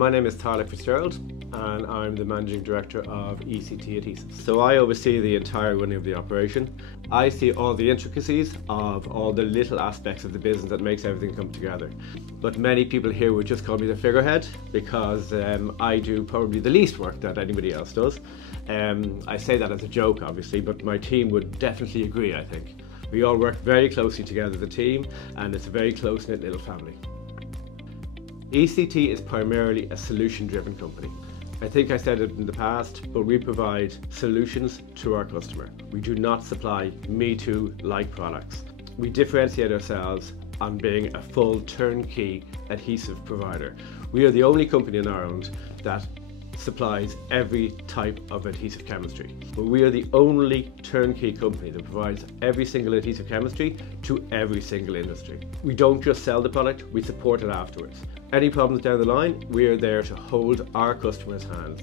My name is Tarlach FitzGerald and I'm the Managing Director of ECT Adhesives. So I oversee the entire running of the operation. I see all the intricacies of all the little aspects of the business that makes everything come together. But many people here would just call me the figurehead because I do probably the least work that anybody else does. I say that as a joke obviously, but my team would definitely agree, I think. We all work very closely together as a team and it's a very close-knit little family. ECT is primarily a solution-driven company. I think I said it in the past, but we provide solutions to our customer. We do not supply me-too-like products. We differentiate ourselves on being a full turnkey adhesive provider. We are the only company in Ireland that supplies every type of adhesive chemistry. But we are the only turnkey company that provides every single adhesive chemistry to every single industry. We don't just sell the product, we support it afterwards. Any problems down the line, we are there to hold our customers' hands.